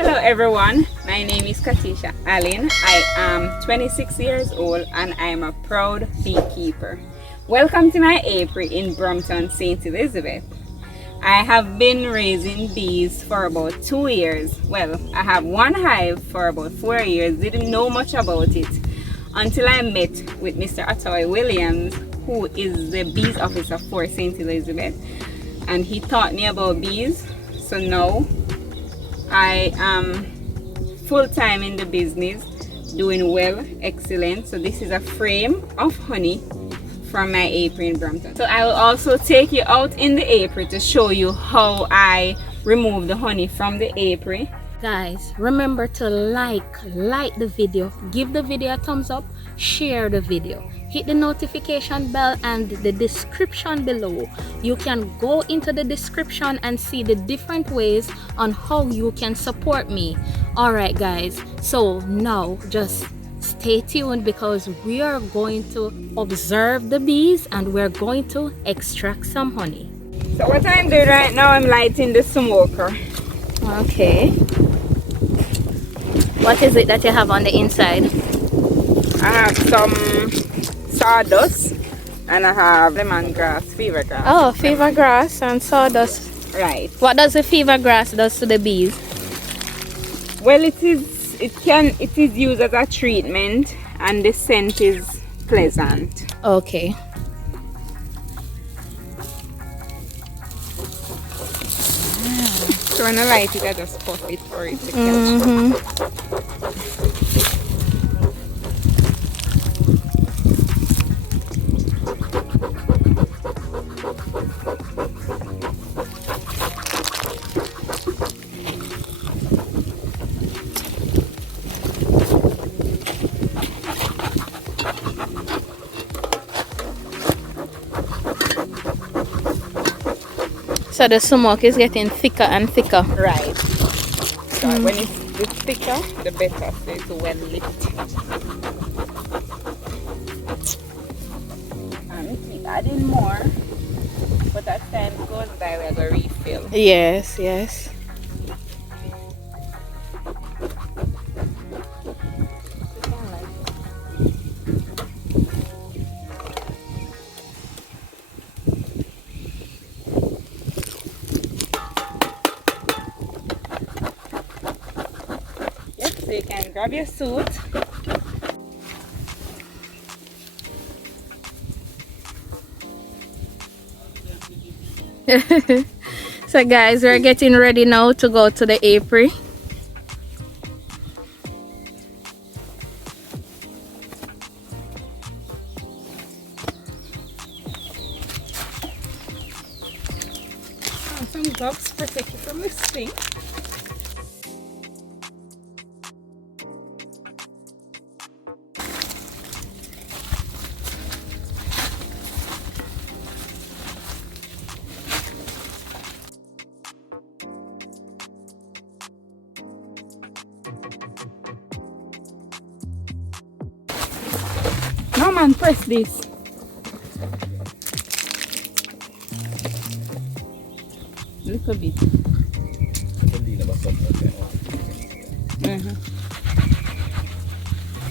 Hello everyone, my name is Kateisha Allen. I am 26 years old and I am a proud beekeeper. Welcome to my apiary in Brompton, St. Elizabeth. I have been raising bees for about 2 years. Well, I have one hive for about 4 years, didn't know much about it until I met with Mr. Apiary Williams, who is the bees officer for St. Elizabeth, and he taught me about bees. So now I am full-time in the business, doing well, excellent. So this is a frame of honey from my apiary in Brompton. So I will also take you out in the apiary to show you how I remove the honey from the apiary. Guys, remember to like the video, give the video a thumbs up, share the video, hit the notification bell and the description below. You can go into the description and see the different ways on how you can support me. Alright guys, so now just stay tuned because we are going to observe the bees and we're going to extract some honey. So what I'm doing right now, I'm lighting the smoker. Okay. What is it that you have on the inside? I have some sawdust and I have lemongrass, fever grass. Oh, fever grass and sawdust. Right. What does the fever grass does to the bees? Well, it is used as a treatment and the scent is pleasant. Okay. So when I light it, I just puff it for it to catch. So the smoke is getting thicker and thicker. Right. So when it's thicker, the better. So it's well lit. And keep adding more. But as time goes by, we're going to refill. Yes, yes. So you can grab your suit. So guys, we're getting ready now to go to the apiary. Some gloves protect you from the stink. No man, press this. Little bit.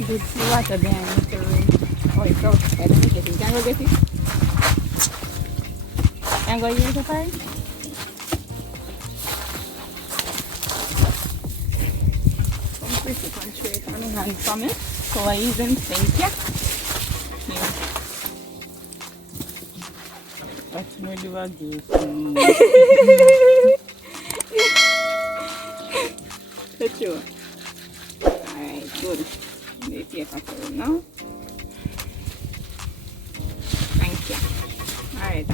Good see water behind the room. Oh, it's outside. Let me get it. Can I go get it? Can I go use the fire? Some pretty concentrate on my hand from it. So I use them. Thank you. Here. What more do I do? Touch you. Alright, good. They take a now. Thank you. Alright.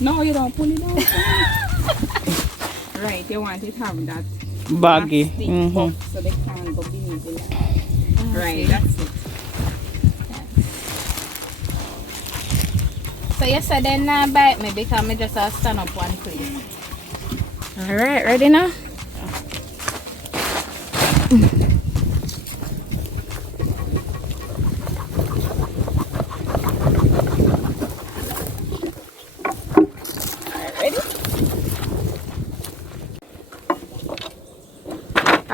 No, you don't pull it out. Right, you want it to have that Baggy. So they can't go beneath the line. Right, that's it. So you said they not bite me because I just stand up one place. Alright, ready now?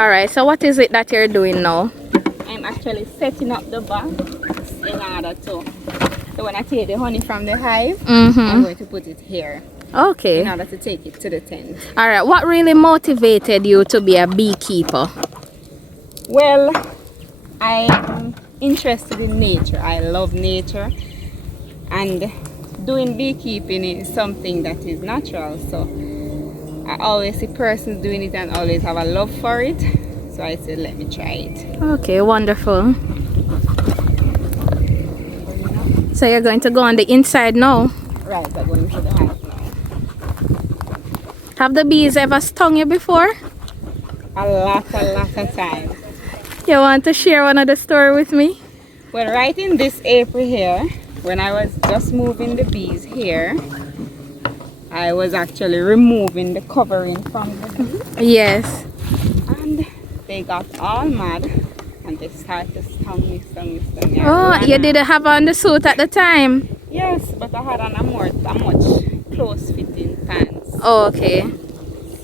Alright, so what is it that you're doing now? I'm actually setting up the box in order to. So when I take the honey from the hive, I'm going to put it here. Okay. In order to take it to the tent. Alright, what really motivated you to be a beekeeper? Well, I'm interested in nature. I love nature. And doing beekeeping is something that is natural. So I always see persons doing it and always have a love for it. So I said, let me try it. Okay, wonderful. So you're going to go on the inside now? Right, I'm going to the hive now. Have the bees ever stung you before? A lot of times. You want to share one of the story with me? Well, right in this April here, when I was just moving the bees here, I was actually removing the covering from the bees. Yes. And they got all mad and they started to stung me. Oh, you didn't have on the suit at the time? Yes, but I had on a much close-fitting pants. Oh, okay.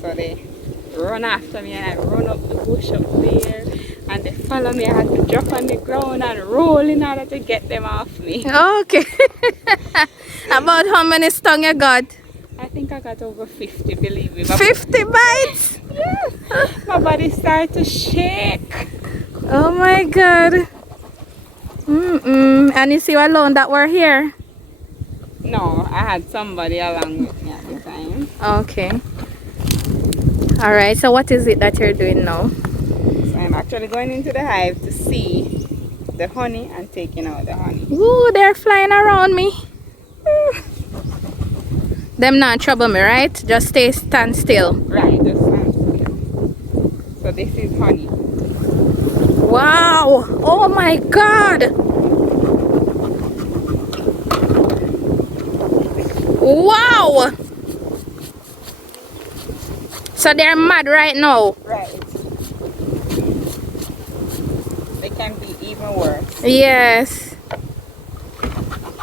So they run after me and I run up the bush up there and they follow me. I had to drop on the ground and roll in order to get them off me. Okay. About how many stung you got? I think I got over 50, believe me. 50 bites? Yes. My body started to shake. Oh my God. And you see you alone that were here? No, I had somebody along with me at the time. Okay. Alright, so what is it that you're doing now? So I'm actually going into the hive to see the honey and taking out the honey. Ooh, they're flying around me. Them not trouble me, right? Just stand still. Right, just stand still. So this is honey. Wow! Oh my God! Wow! So they're mad right now. Right. They can be even worse. Yes.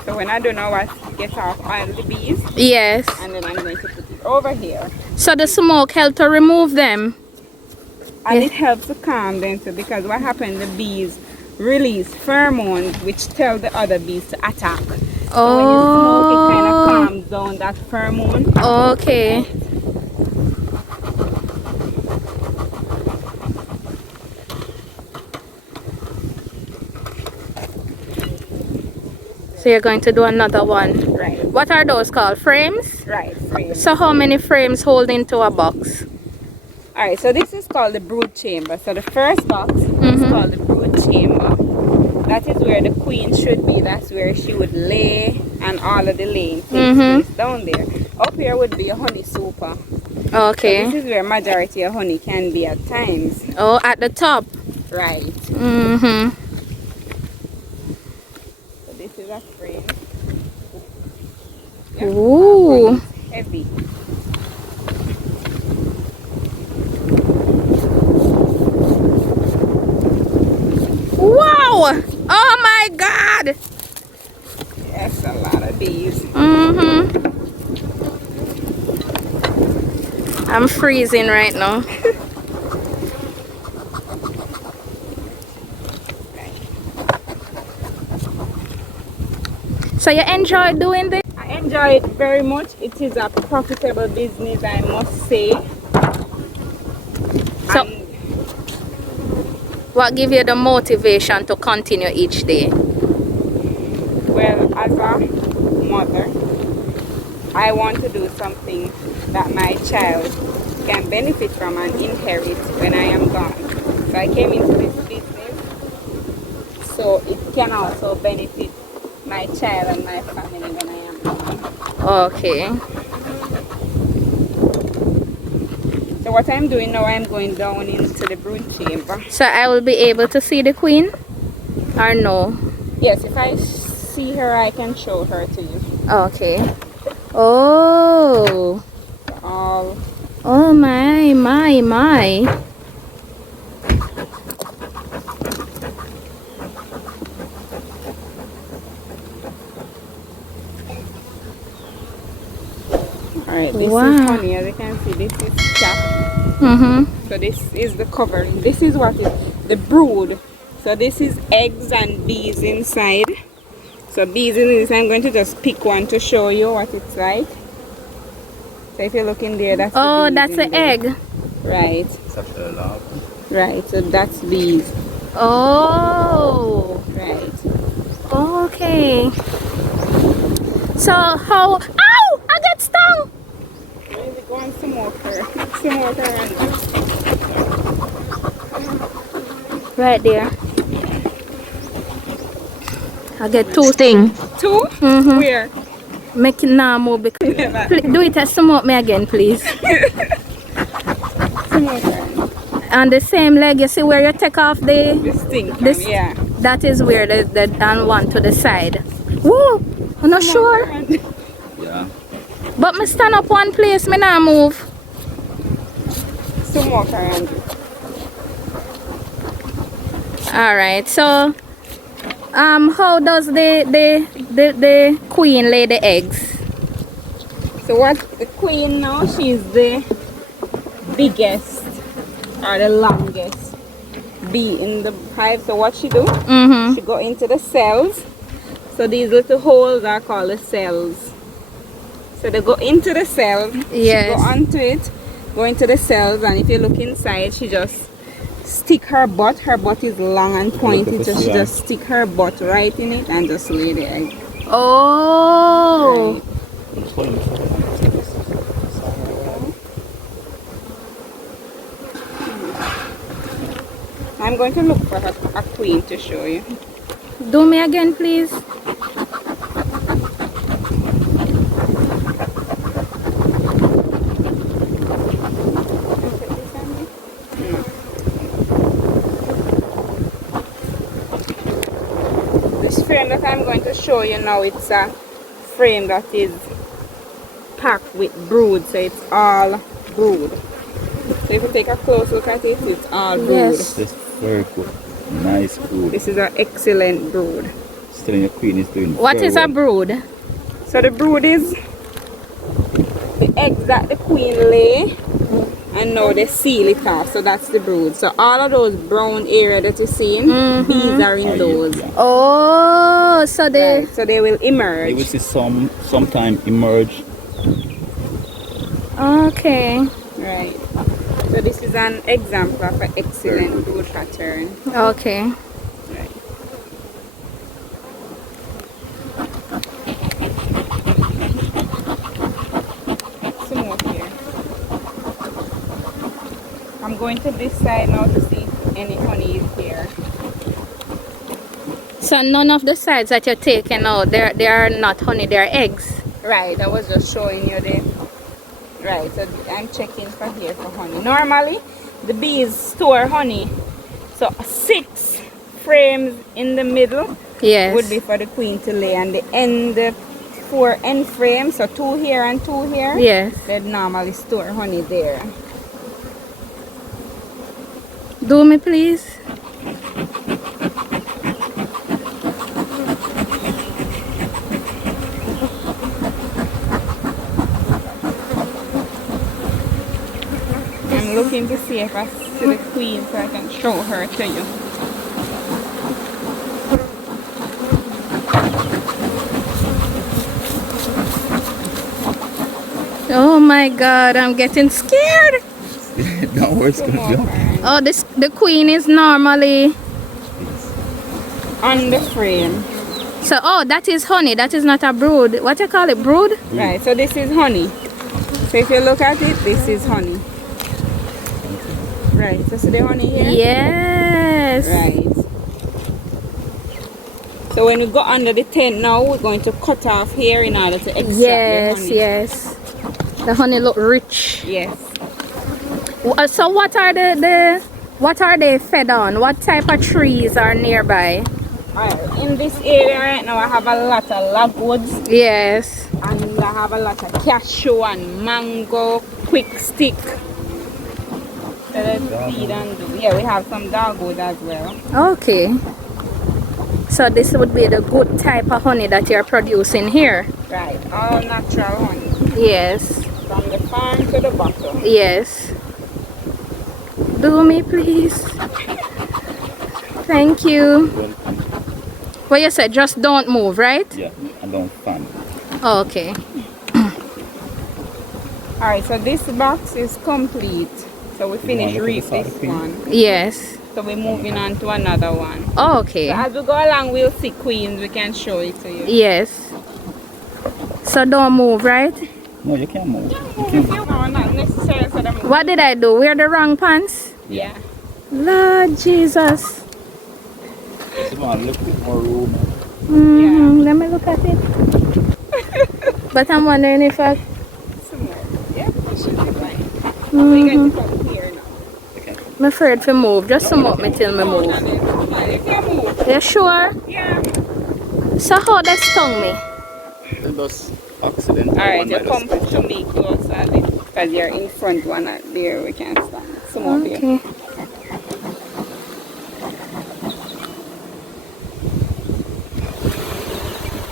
So when I don't know what, get off all the bees. Yes. And then I'm going to put it over here. So the smoke helped to remove them. And it helps to calm them too, because what happens, the bees release pheromones which tell the other bees to attack. So when you smoke, it kind of calms down that pheromone. Okay. So you're going to do another one. Right. What are those called? Frames? Right, frames. So how many frames hold into a box? Alright, so this is called the brood chamber. So the first box is called the brood chamber. That is where the queen should be. That's where she would lay and all of the laying takes place down there. Up here would be a honey super. Okay. So this is where majority of honey can be at times. Oh, at the top. Right. So this is a frame. Yeah, Ooh. heavy. Wow! Oh my God! Yes, a lot of bees. I'm freezing right now. So you enjoy doing this? I enjoy it very much. It is a profitable business, I must say. So, And what gives you the motivation to continue each day? well, as a mother, I want to do something that my child can benefit from and inherit when I am gone. So I came into this business so it can also benefit my child and my family when I am gone. Okay. So what I'm doing now, I'm going down into the brood chamber. So I will be able to see the queen? Or no? Yes, if I see her, I can show her to you. Okay. Oh. All Oh my. Alright, this Wow. is honey. As you can see, this is cap. So this is the cover. This is what is the brood. So this is eggs and bees inside. So bees in this, I'm going to just pick one to show you what it's like. So if you look in there, that's Oh, the bees that's in an there. egg. Right. Right, so that's bees. Oh. Right. Okay. So how? Ow! I get stung. Maybe go on smoker. Smoker and Right there. I get two sting. two? Where? Make it now move because do it as some me again, please. Smoker. On the same leg, you see where you take off the This thing. this. Yeah. That is where the down one to the side. Whoa! I'm not sure. Yeah. But me stand up one place, me now move. Smoker and Alright, so how does the queen lay the eggs? so what the queen now, she's the biggest or the longest bee in the hive. So what she do? She go into the cells. So these little holes are called the cells. So they go into the cells. Yes. She go onto it, go into the cells, and if you look inside, she just stick her butt. Her butt is long and pointy, so she just stick her butt right in it and just lay the egg. Oh. Right. I'm going to look for a queen to show you. Do me again, please. This frame that I'm going to show you now, it's a frame that is packed with brood, so it's all brood. So if you take a close look at it, it's all brood. Yes. That's very good. Nice brood. This is an excellent brood. Still your queen is doing What very is a well. brood? So the brood is the eggs that the queen lay, and now they seal it off. So that's the brood. So all of those brown area that you're seeing, bees are in those. Yeah. Oh, so they Right. So they will emerge. You will see sometime emerge. okay. Right. So this is an example of an excellent brood pattern. Okay. Right. Some more here. I'm going to this side now to see if any honey is here. So none of the sides that you're taking out, they are not honey, they are eggs. Right, I was just showing you the. Right, so I'm checking for here for honey. Normally, the bees store honey. So 6 frames in the middle Yes. would be for the queen to lay, and the 4 end frames, so 2 here and 2 here. Yes. They'd normally store honey there. Do me, please. I'm looking to see if I see the queen so I can show her to you. Oh my God, I'm getting scared. Don't worry, it's Some gonna more be okay. her. Oh, the queen is normally. On the frame. So, oh, that is honey. That is not a brood. What you call it, brood? Right, so this is honey. So if you look at it, this is honey. Right, so see the honey here? Yes. Right. So when we go under the tent now, we're going to cut off here in order to extract Yes, the honey. yes. The honey look rich. Yes. So what are what are they fed on? What type of trees are nearby? Alright, in this area right now, I have a lot of logwoods, Yes. and I have a lot of cashew and mango, quick stick. So let's feed and do. Yeah, we have some dogwood as well. Okay. So this would be the good type of honey that you're producing here. Right, all natural honey. Yes. From the farm to the bottle. Yes. Do me, please. Thank you. Welcome. What you said, just don't move, right? Yeah, and don't fan. Oh, okay. Alright, so this box is complete. So we finished reap this one. Yes. So we're moving on to another one. Oh, okay. So as we go along, we'll see queens. We can show it to you. Yes. So don't move, right? No, you can't move. No, not necessarily for them. What did I do? Wear the wrong pants? Yeah. Lord Jesus. Come on, look at more room. Let me look at it. But I'm wondering if I... Some more. Yeah, that should be fine. We're going to come here now. I'm afraid to move. Just sum up me till me move. If you move. You sure? Yeah. So how that stung me? The bus accident. Alright, you come to me closer because you're in front one there. We can stand. Some more here. Okay.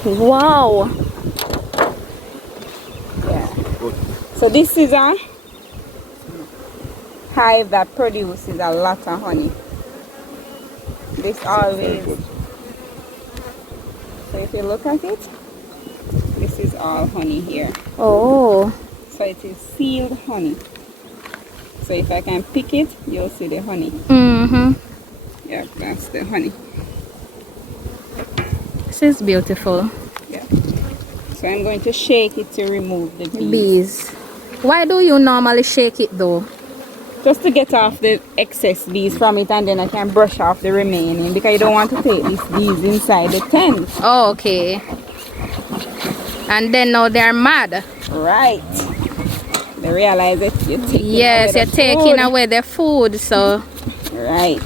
Wow. Yeah. So this is a hive that produces a lot of honey. This always. So if you look at it, this is all honey here. Oh. So it is sealed honey. So if I can pick it, you'll see the honey. Mm-hmm. Yeah, that's the honey. This is beautiful. Yeah. So I'm going to shake it to remove the bees. Bees. Why do you normally shake it though? Just to get off the excess bees from it, and then I can brush off the remaining, because you don't want to take these bees inside the tent. Oh, okay. And then now they're mad. Right. They realize that you're taking Yes, away you're the taking food. away their food, so. Right.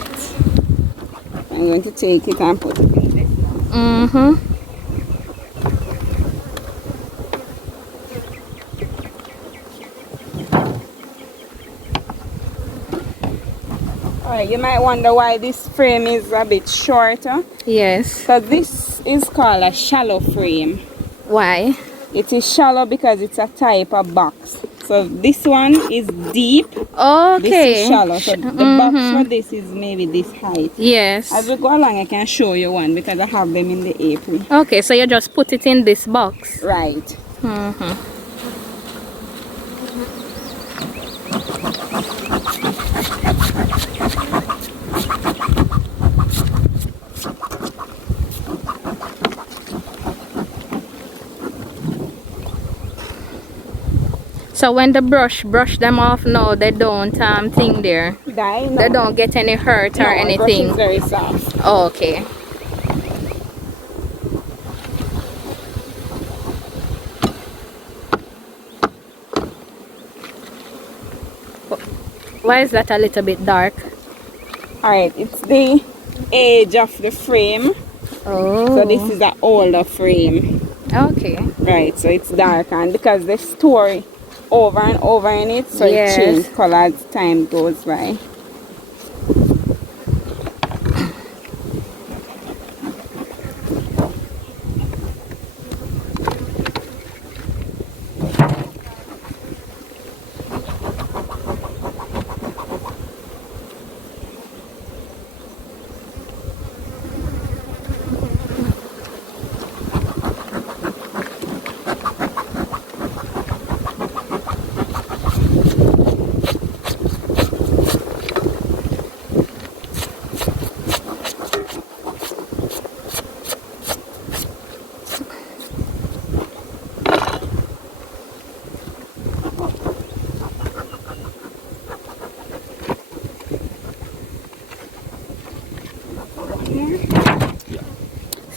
I'm going to take it and put it in this. Mm-hmm. Alright, you might wonder why this frame is a bit shorter. Yes. So this is called a shallow frame. Why? It is shallow because it's a type of box. So this one is deep. Okay. This is shallow. So the box for this is maybe this height. Yes. As we go along, I can show you one because I have them in the apron. Okay, so you just put it in this box. Right. Mm-hmm. So when the brush them off now, they don't thing there. Die? No. They don't get any hurt or No, the brush anything. is very soft. Oh, okay. Why is that a little bit dark? Alright, it's the age of the frame. Oh. So this is an older frame. Okay. Right, so it's dark, and because they store over and over in it, so Yes. it changes color as time goes by.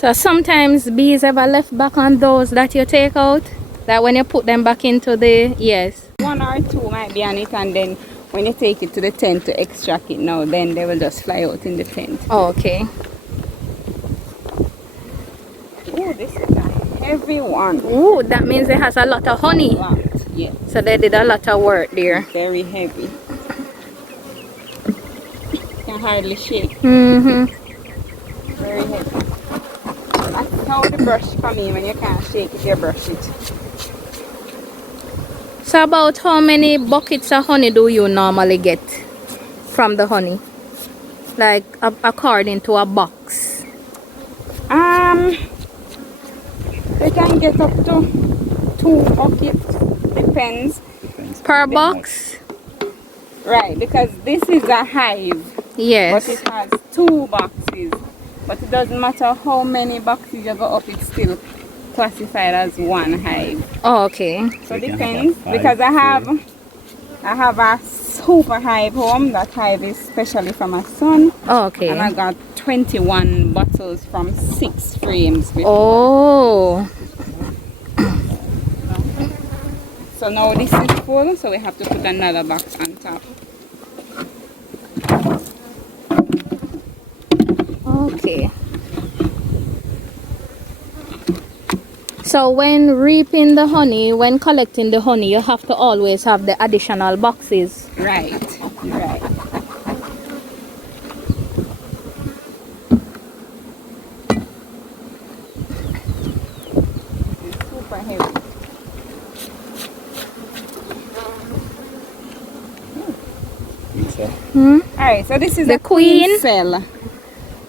So sometimes bees ever left back on those that you take out? That when you put them back into the, yes. One or two might be on it, and then when you take it to the tent to extract it now, then they will just fly out in the tent. Oh, okay. Oh, this is a heavy one. Ooh, that means it has a lot of honey. Lot, yeah. So they did a lot of work there. Very heavy. Can hardly shake. Mm-hmm. Very heavy. That's how the brush come in when you can't shake it, you brush it. So about how many buckets of honey do you normally get from the honey? Like according to a box. They can get up to 2 buckets. Depends. Per box? Right, because this is a hive. Yes. But it has 2 boxes. But it doesn't matter how many boxes you go up, it's still classified as one hive. Oh, okay. So it depends, because I have a super hive home. That hive is specially for my son. Oh, okay. And I got 21 bottles from 6 frames before. Oh. So now this is full, so we have to put another box on top. Okay. So when reaping the honey, when collecting the honey, you have to always have the additional boxes. Right, right. It's super heavy. Alright, so this is The a queen queen? cell.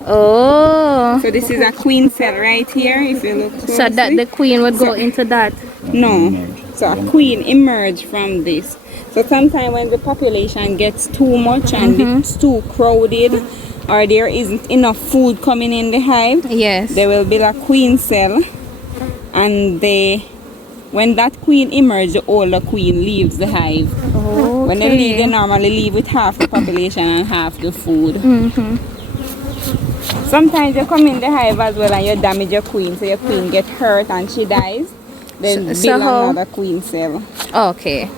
Oh. So this is a queen cell right here, if you look closely. So that the queen would go into that. No. So a queen emerged from this. So sometimes when the population gets too much and it's too crowded, or there isn't enough food coming in the hive, Yes. they will build a queen cell, and when that queen emerges, the older queen leaves the hive. Okay. When they leave, they normally leave with half the population and half the food. Sometimes you come in the hive as well and you damage your queen, so your queen gets hurt and she dies. Then build another queen cell. Okay.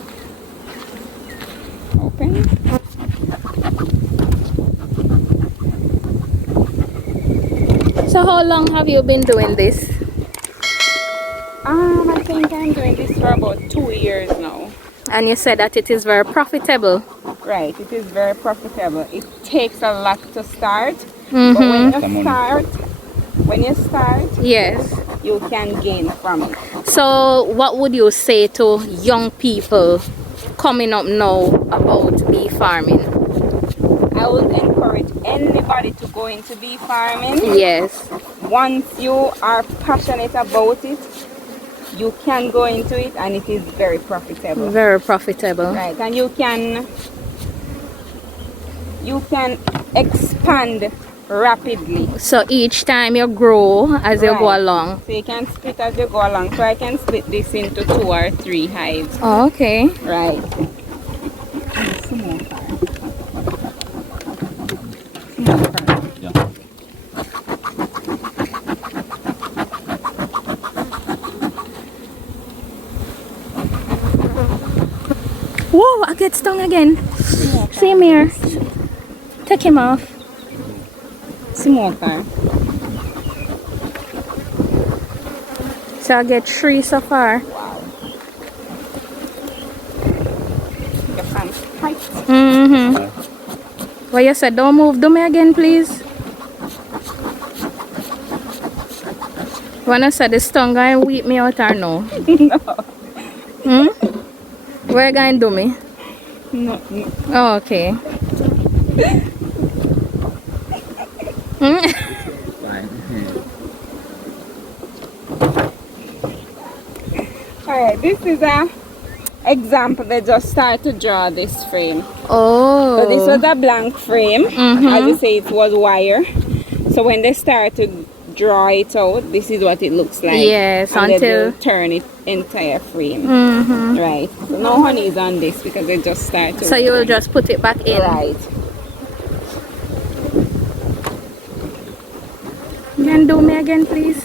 Open. So how long have you been doing this? I think I'm doing this for about 2 years now. And you said that it is very profitable. Right, it is very profitable. It takes a lot to start, but when you start, Yes. you can gain from it. So what would you say to young people coming up now about bee farming? I would encourage anybody to go into bee farming. Yes. Once you are passionate about it, you can go into it, and it is very profitable. Very profitable. Right, and you can expand rapidly. So each time you grow as you go along. So you can split as you go along. So I can split this into 2 or 3 hives. Oh, okay. Right. Whoa, I get stung again. Same here. Take him off. Smoker. So I get 3 so far. Wow. Your pants tight. Well, you said don't move. Do me again, please. When I said the stung guy weep me out or no? No. Where you going to do me? No. Oh, okay. Alright, this is a example. They just start to draw this frame. Oh. So this was a blank frame. As you say, it was wire. So when they start to draw it out, this is what it looks like. Yes, and until then they'll turn it entire frame. Right. So no honey is on this because they just start to. So you will just put it back in. Right. You can do me again, please.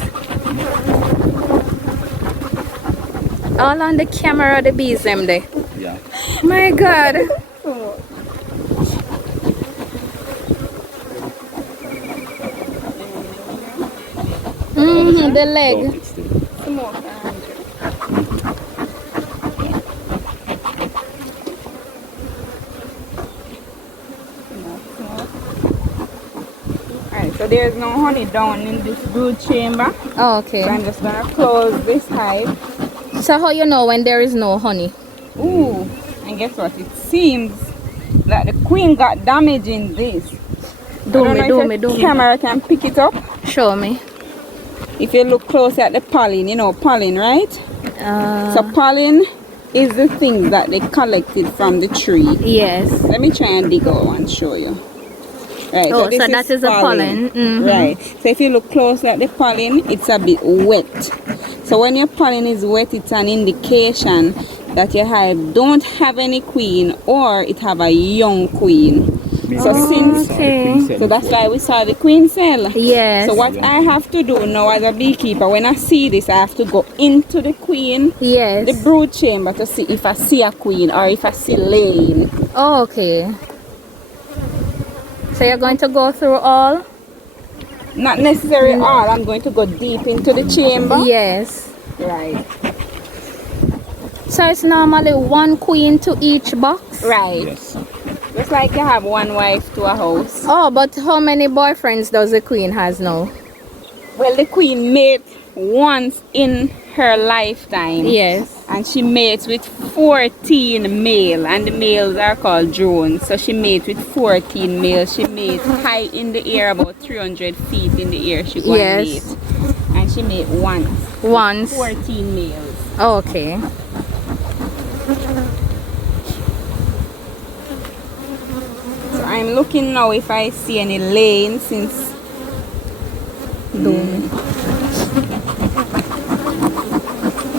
All on the camera, the bees them there. Yeah. My God. The leg. Alright, so there's no honey down in this brood chamber. Oh, okay. So I'm just gonna close this hive. So how you know when there is no honey? Ooh, and guess what? It seems that the queen got damage in this. Do me. Camera can pick it up. Show me. If you look close at the pollen, you know pollen, right? So pollen is the things that they collected from the tree. Yes. Let me try and dig out and show you. Right. Oh, so that is a pollen. Right. So if you look close at the pollen, it's a bit wet. So when your pollen is wet, it's an indication that your hive don't have any queen or it have a young queen. So so that's why we saw the queen cell. Yes. So what I have to do now as a beekeeper, when I see this, I have to go into the queen, yes, the brood chamber, to see if I see a queen or if I see laying. Oh, okay. So you're going to go through all? Not necessarily all. I'm going to go deep into the chamber. Yes. Right. So it's normally one queen to each box? Right. Yes. Just like you have one wife to a house. Oh, but how many boyfriends does the queen has now? Well, the queen mates once in her lifetime. Yes. And she mates with 14 male, and the males are called drones. So she mates with 14 males. She mates high in the air, about 300 feet in the air. She go and mate. And she mates once. Once. 14 males. Oh, okay. So I'm looking now if I see any laying since.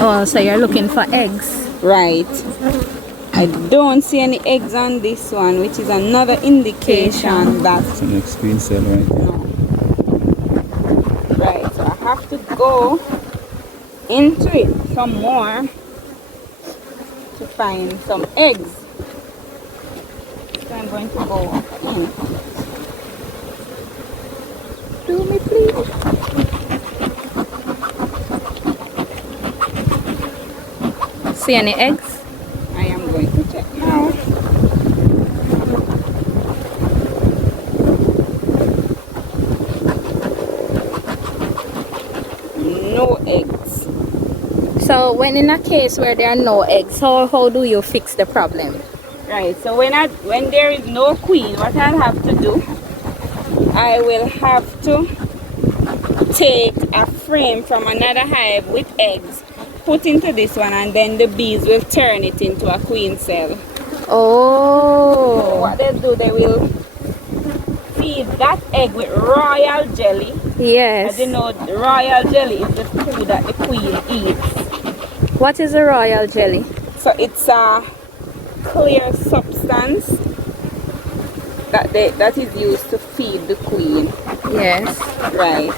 Oh, so you're looking for eggs? Right. I don't see any eggs on this one, which is another indication that. It's the next queen cell right there. No. Right, so I have to go into it some more to find some eggs. So I'm going to go in. Do me, please. See any eggs? I am going to check now. No eggs. So when in a case where there are no eggs, how do you fix the problem? Right, so when there is no queen, what I'll have to do, I will have to take a frame from another hive with eggs, put into this one, and then the bees will turn it into a queen cell. Oh. So what they do, they will feed that egg with royal jelly. Yes. As you know, the royal jelly is the food that the queen eats. What is a royal jelly? So it's a clear substance that is used to feed the queen. Yes. Right.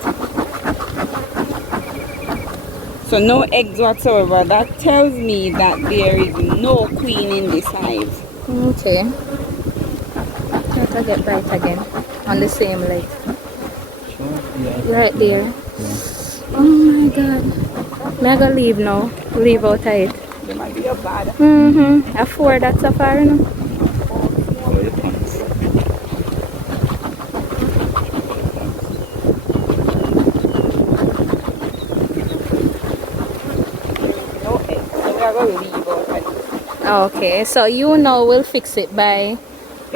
So no eggs whatsoever. That tells me that there is no queen in this hive. Okay. Let I get right again on the same leg. Right there. Oh my god. I'm gonna leave now. Leave out of it. They might be a bad. A 4 that's so far, you know? Follow your pants. No eggs. So we are going to leave out of it. Okay, so you know we'll fix it by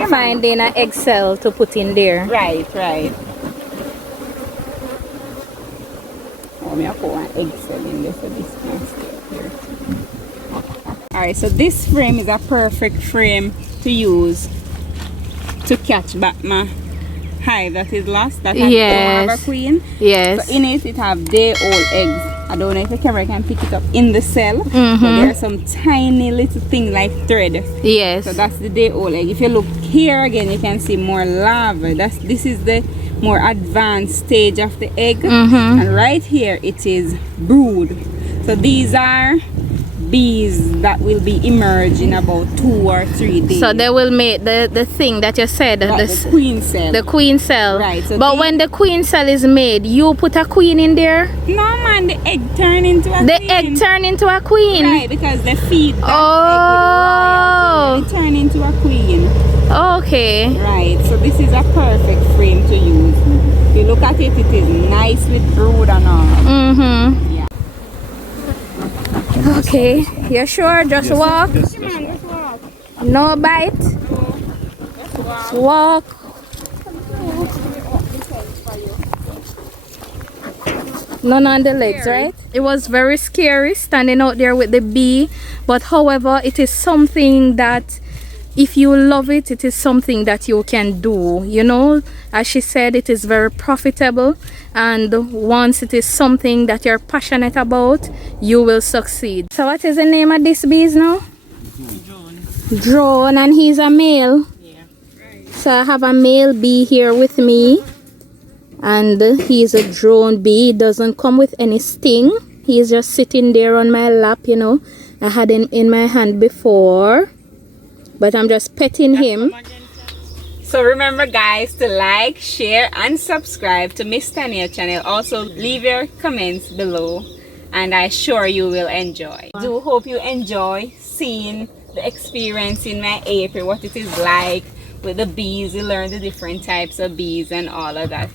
finding an egg cell to put in there. Right, right. Oh, me I put one egg cell in there so this can stay here. Alright, so this frame is a perfect frame to use to catch back my hive that is lost, that don't have a queen. Yes. So in it have day-old eggs. I don't know if the camera can pick it up in the cell. So there are some tiny little things like thread. Yes. So that's the day-old egg. If you look here again, you can see more larvae. This is the more advanced stage of the egg. And right here it is brood. So these are bees that will be emerged in about 2 or 3 days. So they will make the thing that you said, the queen cell. the queen cell. Right. So but when the queen cell is made, you put a queen in there? No man, the egg turn into a queen. The egg turn into a queen? Right, because they feed that egg with royal jelly. They turn into a queen. Okay. Right, so this is a perfect frame to use. If you look at it, it is nice with brood and all. Yeah. Okay, you sure? Just walk? Just, No bite? Walk. None on the legs, right? It was very scary standing out there with the bee, but however, it is something that if you love it, it is something that you can do, you know. As she said, it is very profitable, and once it is something that you're passionate about, you will succeed. So what is the name of this bees now? Drone. And he's a male. Yeah. So I have a male bee here with me, and he's a drone bee. He doesn't come with any sting. He's just sitting there on my lap, you know. I had him in my hand before, but I'm just petting him. So remember guys to like, share and subscribe to Miss Tania channel. Also leave your comments below and I'm sure you will enjoy. I do hope you enjoy seeing the experience in my apiary, what it is like with the bees. You learn the different types of bees and all of that.